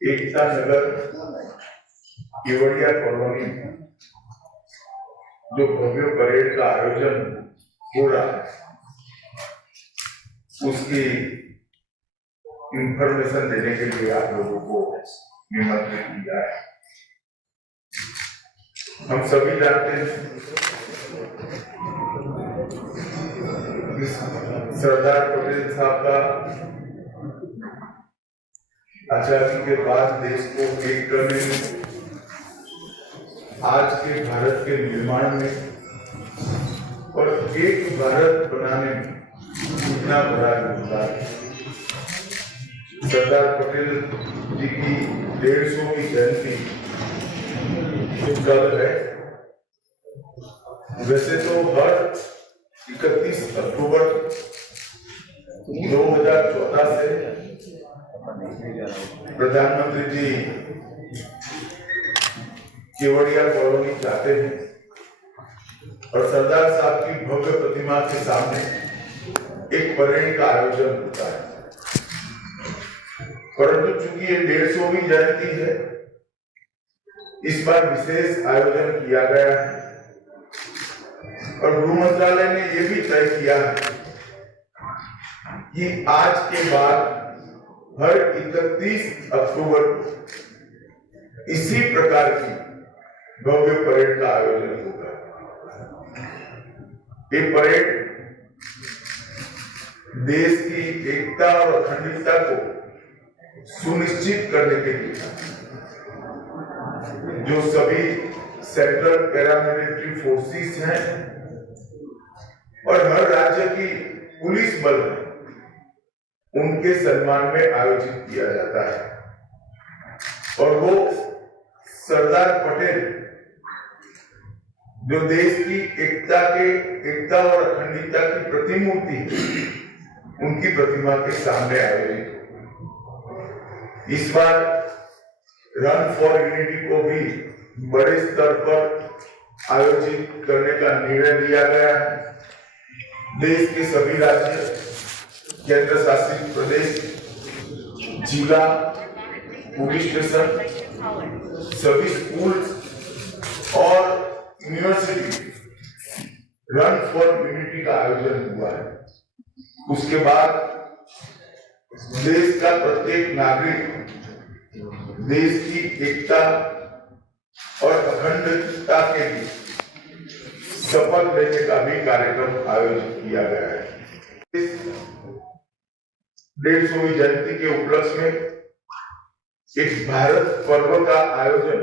Ekta Nagar Kevadia colony जो भव्य parade का आयोजन हो रहा है उसकी इंफॉर्मेशन देने के लिए आप लोगों को निमंत्रित किया है। हम सभी जानते हैं सरदार पटेल साहब का आजादी के बाद देश को एक करने में, आज के भारत के निर्माण में और एक भारत बनाने में कितना बड़ा योगदान है। सरदार पटेल जी की 150वीं जयंती कल है। वैसे तो हर 31 अक्टूबर 2014 से प्रधानमंत्री जी केवड़िया कॉलोनी जाते हैं और सरदार साहब की भव्य प्रतिमा के सामने एक परेड का आयोजन होता है। परंतु चूंकि ये 150वीं जयंती है, इस बार विशेष आयोजन किया गया है और गृह मंत्रालय ने यह भी तय किया है कि आज के बाद हर 31 अक्टूबर को इसी प्रकार की भव्य परेड का आयोजन होगा। ये परेड देश की एकता और अखंडता को सुनिश्चित करने के लिए जो सभी सेंट्रल पैरामिलिट्री फोर्सेस हैं और हर राज्य की पुलिस बल है, उनके सम्मान में आयोजित किया जाता है। और वो सरदार पटेल जो देश की एकता और अखंडता की प्रतिमूर्ति है, उनकी प्रतिमा के सामने आयोजित। इस बार रन फॉर यूनिटी को भी बड़े स्तर पर आयोजित करने का निर्णय लिया गया है। देश के सभी राज्य, केंद्र शासित प्रदेश, जिला, पुलिस स्टेशन, सभी स्कूल और यूनिवर्सिटी रन फॉर यूनिटी का आयोजन हुआ है। उसके बाद देश का प्रत्येक नागरिक देश की एकता और अखंडता के लिए शपथ लेने का भी कार्यक्रम आयोजित किया गया है। इस 150वीं जयंती के उपलक्ष्य में एक भारत पर्व का आयोजन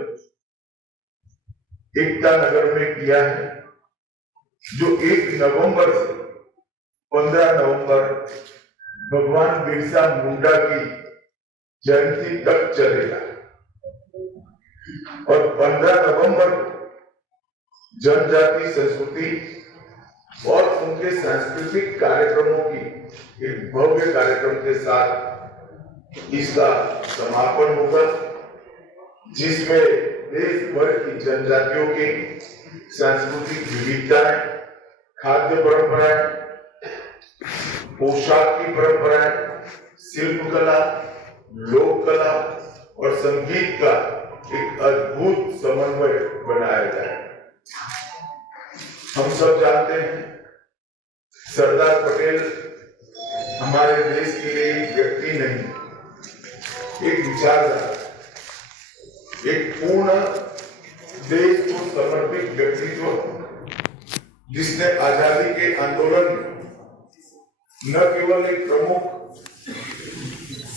एकता नगर में किया है, जो 1 नवंबर से 15 नवंबर भगवान बिरसा मुंडा की जयंती तक चलेगा और 15 नवंबर को जनजाति संस्कृति और उनके सांस्कृतिक कार्यक्रमों की एक भव्य कार्यक्रम के साथ इसका समापन होगा, जिसमें देश भर की जनजातियों की सांस्कृतिक विविधताएं, खाद्य परंपराएं, पोशाक की परंपराएं, शिल्पकला, लोक कला और संगीत का एक अद्भुत समन्वय बनाया जाए। हम सब जानते हैं सरदार पटेल हमारे देश के लिए एक व्यक्ति नहीं, एक विचारधारा, एक पूर्ण देश को समर्पित व्यक्तित्व, जिसने आजादी के आंदोलन में न केवल एक प्रमुख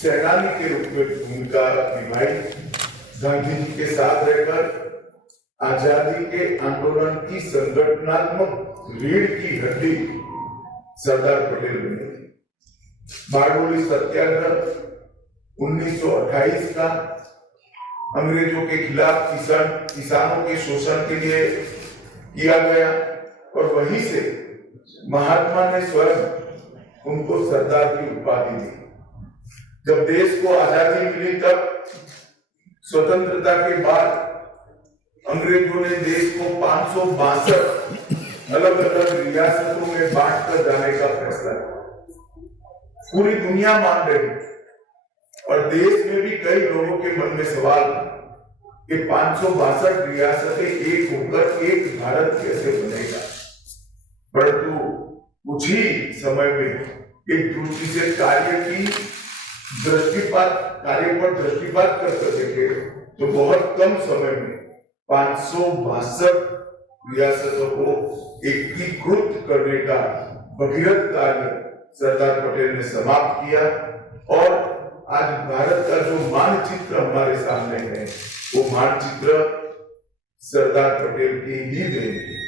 सेनानी के रूप में भूमिका निभाई, गांधी जी के साथ रहकर आजादी के आंदोलन की संगठनात्मक रीढ़ की हड्डी सरदार पटेल बने। बारडोली सत्याग्रह 1928 का अंग्रेजों के खिलाफ किसानों के शोषण के लिए किया गया और वहीं से महात्मा ने स्वयं उनको सरदार की उपाधि दी। जब देश को आजादी मिली, तब स्वतंत्रता के बाद अंग्रेजों ने देश को 562 अलग अलग रियासतों में बांट कर जाने का फैसला किया। पूरी दुनिया मान रही और देश में भी कई लोगों के मन में सवाल था कि 562 रियासतें एक होकर एक भारत कैसे बनेगा। परंतु कुछ ही समय में एक दृष्टि से कार्य पर दृष्टिपात कर देखे तो बहुत कम समय में 562 रियासतों को एकीकृत करने का भगीरथ कार्य सरदार पटेल ने समाप्त किया। और आज भारत का जो मानचित्र हमारे सामने है वो मानचित्र सरदार पटेल की ही देन है।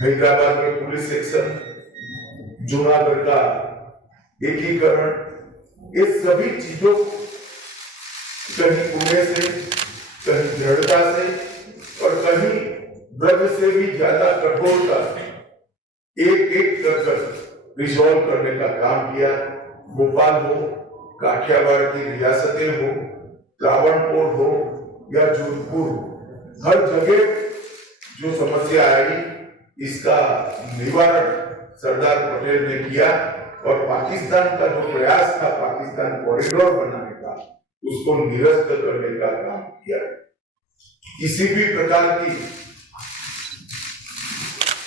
हैदराबाद के पुलिस सेक्शन, जूनागढ़ का एकीकरण, ये सभी चीजों कहीं पुणे से, कहीं दृढ़ता से और कहीं द्रव्य से भी ज्यादा कठोरता एक एक कर रिजॉल्व करने का काम किया। भोपाल हो, काठियावाड़ की रियासतें हो, त्रावणकोर हो या जोधपुर, हर जगह जो समस्या आई इसका निवारण सरदार पटेल ने किया। और पाकिस्तान का जो प्रयास था पाकिस्तान कॉरिडोर बनाने का, उसको निरस्त करने का काम किया। किसी भी प्रकार की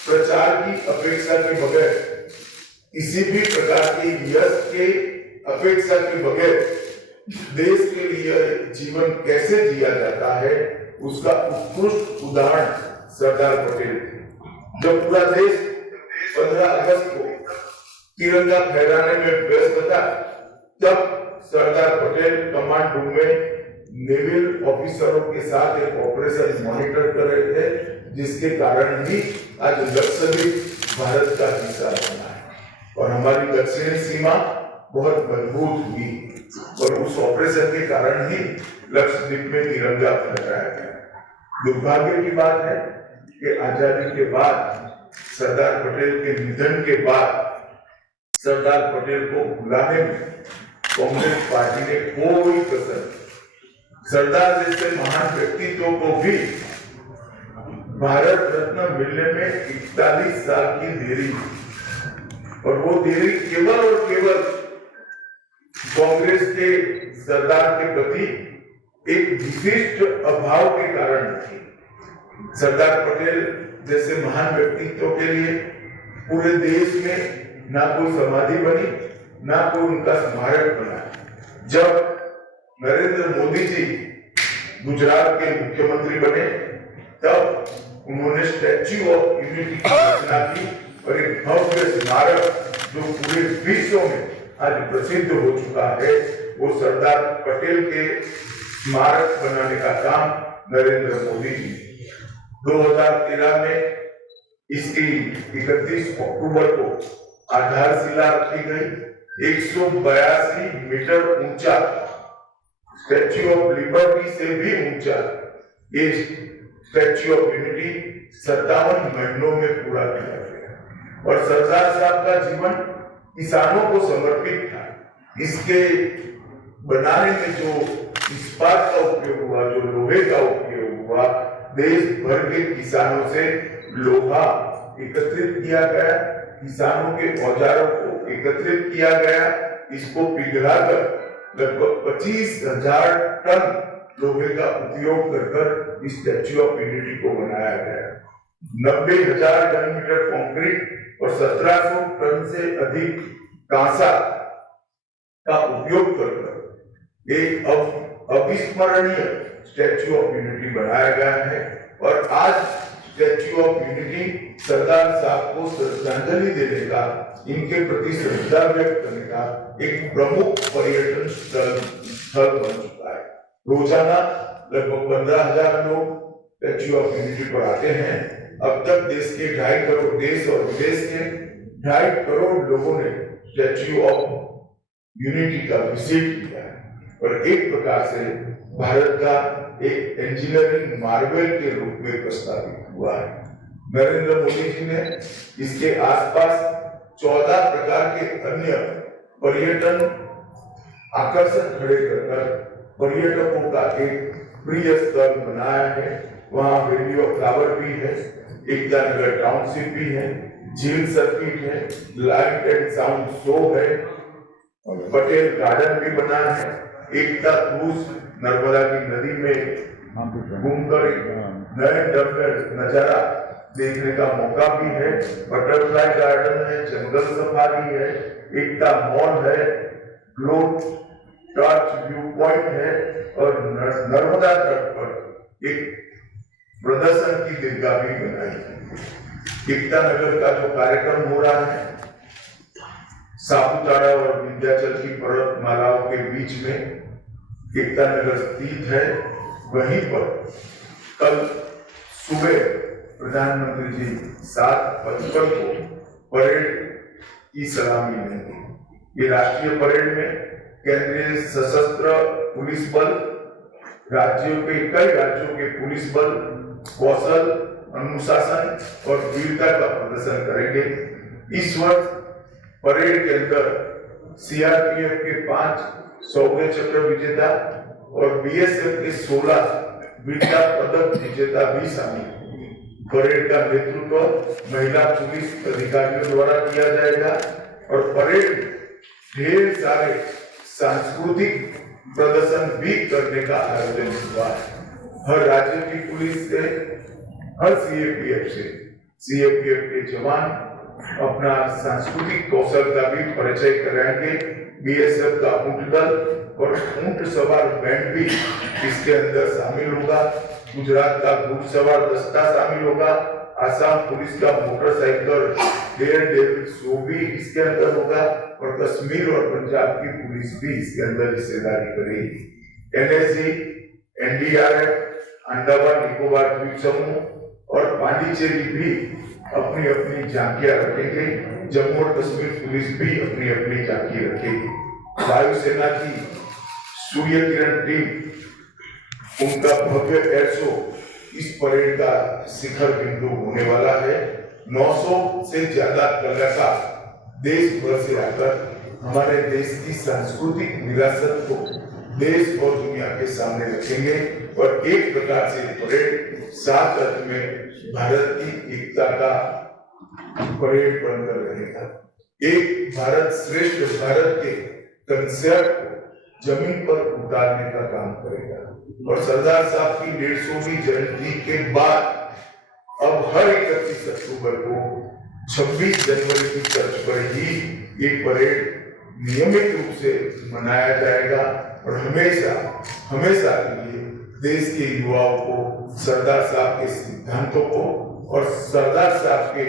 प्रचार की अपेक्षा के बगैर, किसी भी प्रकार की यश के अपेक्षा के बगैर देश के लिए जीवन कैसे जिया जाता है उसका उत्कृष्ट उदाहरण सरदार पटेल थे। जब पूरा देश 15 अगस्त को तिरंगा फहराने में व्यस्त था, तब सरदार पटेल कमांड रूम में नेवल ऑफिसरों के साथ एक ऑपरेशन मॉनिटर कर रहे थे, जिसके कारण ही आज लक्षद्वीप भारत का हिस्सा बना है और हमारी दक्षिणी सीमा बहुत मजबूत हुई। और उस ऑपरेशन के कारण ही लक्षद्वीप में तिरंगा फहराया गया। दुर्भाग्य की बात है कि आजादी के बाद, सरदार पटेल के निधन के बाद, सरदार पटेल को भुलाने में कांग्रेस पार्टी ने कोई कसर, सरदार जैसे महान व्यक्तित्व को भी भारत रत्न मिलने में 41 साल की देरी, और वो देरी केवल और केवल कांग्रेस के सरदार के प्रति एक विशिष्ट अभाव के कारण थी। सरदार पटेल जैसे महान व्यक्तित्व के लिए पूरे देश में ना कोई समाधि बनी, ना कोई उनका स्मारक बना। जब नरेंद्र मोदी जी गुजरात के मुख्यमंत्री बने, तब उन्होंने स्टैच्यू ऑफ यूनिटी की रचना की और एक भव्य स्मारक जो पूरे विश्व में आज प्रसिद्ध हो चुका है, वो सरदार पटेल के स्मारक बनाने का काम नरेंद्र मोदी जी 2013 में इसकी 31 अक्टूबर को आधारशिला रखी गई। 182 मीटर ऊंचा, स्टैच्यू ऑफ लिबर्टी से भी ऊंचा ये स्टैच्यू ऑफ यूनिटी 57 महीनों में पूरा किया गया। और सरदार साहब का जीवन किसानों को समर्पित था। इसके बनाने में जो इस्पात का उपयोग हुआ, जो लोहे का उपयोग हुआ, देश भर के किसानों से लोहा एकत्रित किया गया, किसानों के औजारों को एकत्रित किया गया, इसको पिघलाकर लगभग 25,000 टन लोहे का उपयोग कर इस स्टैच्यू ऑफ यूनिटी को बनाया गया। 90,000 घन मीटर कंक्रीट और 1700 टन से अधिक कांसा का उपयोग कर एक अविस्मरणीय स्टैच्यू ऑफ यूनिटी बनाया गया है। और आज स्टैच्यू ऑफ यूनिटी सरदार साहब को श्रद्धांजलि देने का, इनके प्रति श्रद्धा व्यक्त करने का एक प्रमुख पर्यटन स्थल बन चुका है। रोजाना लगभग 15,000 लोग स्टैच्यू ऑफ यूनिटी पर आते हैं। अब तक देश के 2.5 करोड़, देश और विदेश के 2.5 करोड़ लोगों ने स्टैच्यू ऑफ यूनिटी का विजिट किया है और एक प्रकार से भारत का एक इंजीनियरिंग मार्वल के रूप में प्रस्तावित हुआ है। नरेंद्र मोदी जी ने इसके आसपास 14 प्रकार के अन्य पर्यटन आकर्षण खड़े कर पर्यटकों का एक प्रिय स्थल बनाया है। वहाँ वैली ऑफ फ्लावर भी है, एकता नगर टाउनशिप भी है, झील सर्किट है, लाइट एंड साउंड शो है, पटेल गार्डन भी बना है एकता क्रूज नर्मदा की नदी में घूमकर नए ढंग का नजारा देखने का मौका भी है। बटरफ्लाई गार्डन है, जंगल सफारी है, एकता मॉल है, ग्लोब टॉर्च व्यू पॉइंट है और नर्मदा तट पर एक प्रदर्शन की दीर्घा भी बनाई है। एकता नगर का जो कार्यक्रम हो रहा है सापुतारा और विंध्याचल की पर्वतमालाओं के बीच में एकता नगर स्थित है। वहीं पर कल सुबह प्रधानमंत्री जी 7:55 को परेड की सलामी लेंगे। ये राष्ट्रीय परेड में केंद्रीय सशस्त्र पुलिस बल, कई राज्यों के पुलिस बल कौशल, अनुशासन और वीरता का प्रदर्शन करेंगे। इस वर्ष परेड के अंदर सीआरपीएफ के 5 शौर्य चक्र विजेता और बीएसएफ के 16 वीरता पदक विजेता भी शामिल होंगे। परेड का नेतृत्व महिला पुलिस अधिकारियों द्वारा किया जाएगा और परेड में ढेर सारे सांस्कृतिक प्रदर्शन भी करने का आयोजन हुआ है। हर राज्य की पुलिस से, हर सीएपीएफ के जवान अपना सांस्कृतिक कौशल का भी परिचय कराएंगे। बीएसएफ का ऊंट दल और ऊंट सवार बैंड भी इसके अंदर शामिल होगा। गुजरात का घुड़सवार दस्ता शामिल होगा। आसाम पुलिस का मोटरसाइकिल डेयर डेविल शो भी इसके अंदर होगा और कश्मीर और पंजाब की पुलिस भी इसके अंदर हिस्सेदारी करेगी। एनएसजी, एनडीआरएफ, अंडमान निकोबार द्वीप समूह और पांडिचेरी भी अपनी अपनी झांकियां रखेंगे। जम्मू और कश्मीर पुलिस भी अपनी अपनी झांकी रखेगी। वायुसेना की सूर्य किरण टीम, उनका भव्य एयर शो इस परेड का शिखर बिंदु होने वाला है। 900 से ज्यादा कलाकार देश भर से आकर हमारे देश की सांस्कृतिक विरासत को देश और दुनिया के सामने रखेंगे और एक प्रकार से परेड 7 अर्थ में भारत की एकता का परेड बनकर रहेगा। एक भारत श्रेष्ठ भारत के कंसेप्ट को जमीन पर उतारने का काम करेगा और सरदार साहब की 150वीं जयंती के बाद अब हर 31 अक्टूबर को 26 जनवरी की तर्ज पर ही ये परेड नियमित रूप से मनाया जाएगा और हमेशा के लिए देश के युवाओं को सरदार साहब के सिद्धांतों को और सरदार साहब के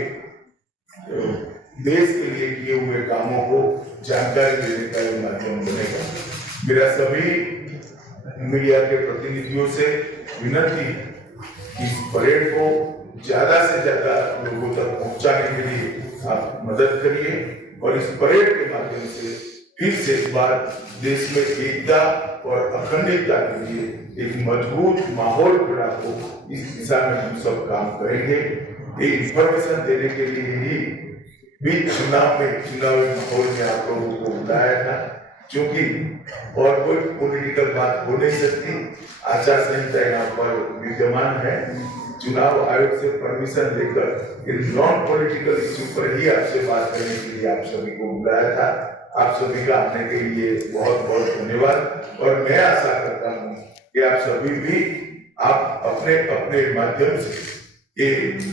देश के लिए किए हुए कामों को जानकारी देने का ये माध्यम बनेगा। मेरा सभी मीडिया के प्रतिनिधियों से विनती, इस परेड को ज्यादा से ज्यादा लोगों तक पहुंचाने के लिए आप मदद करिए और इस परेड के माध्यम से फिर से एक बार देश में एकता और अखंडता के लिए एक मजबूत माहौल खड़ा हो, इस दिशा में हम सब काम करेंगे। ये इंफॉर्मेशन देने के लिए ही भी चुनावी माहौल में आप लोगों को बुलाया था, क्योंकि और कोई पॉलिटिकल बात हो नहीं सकती। आचार संहिता यहाँ पर विद्यमान है। चुनाव आयोग से परमिशन लेकर इन नॉन पॉलिटिकल इश्यू पर ही आपसे बात करने के लिए आप सभी को बुलाया था। आप सभी का आने के लिए बहुत बहुत धन्यवाद और मैं आशा करता हूँ कि आप सभी भी आप अपने अपने माध्यम से ये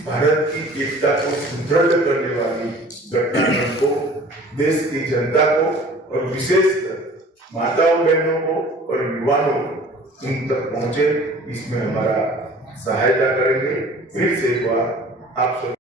भारत की एकता को सुदृढ़ करने वाली घटनाक्रम को देश की जनता को और विशेषकर माताओं बहनों को और युवाओं को उन तक पहुंचे, इसमें हमारा सहायता करेंगे। फिर से एक बार आप सब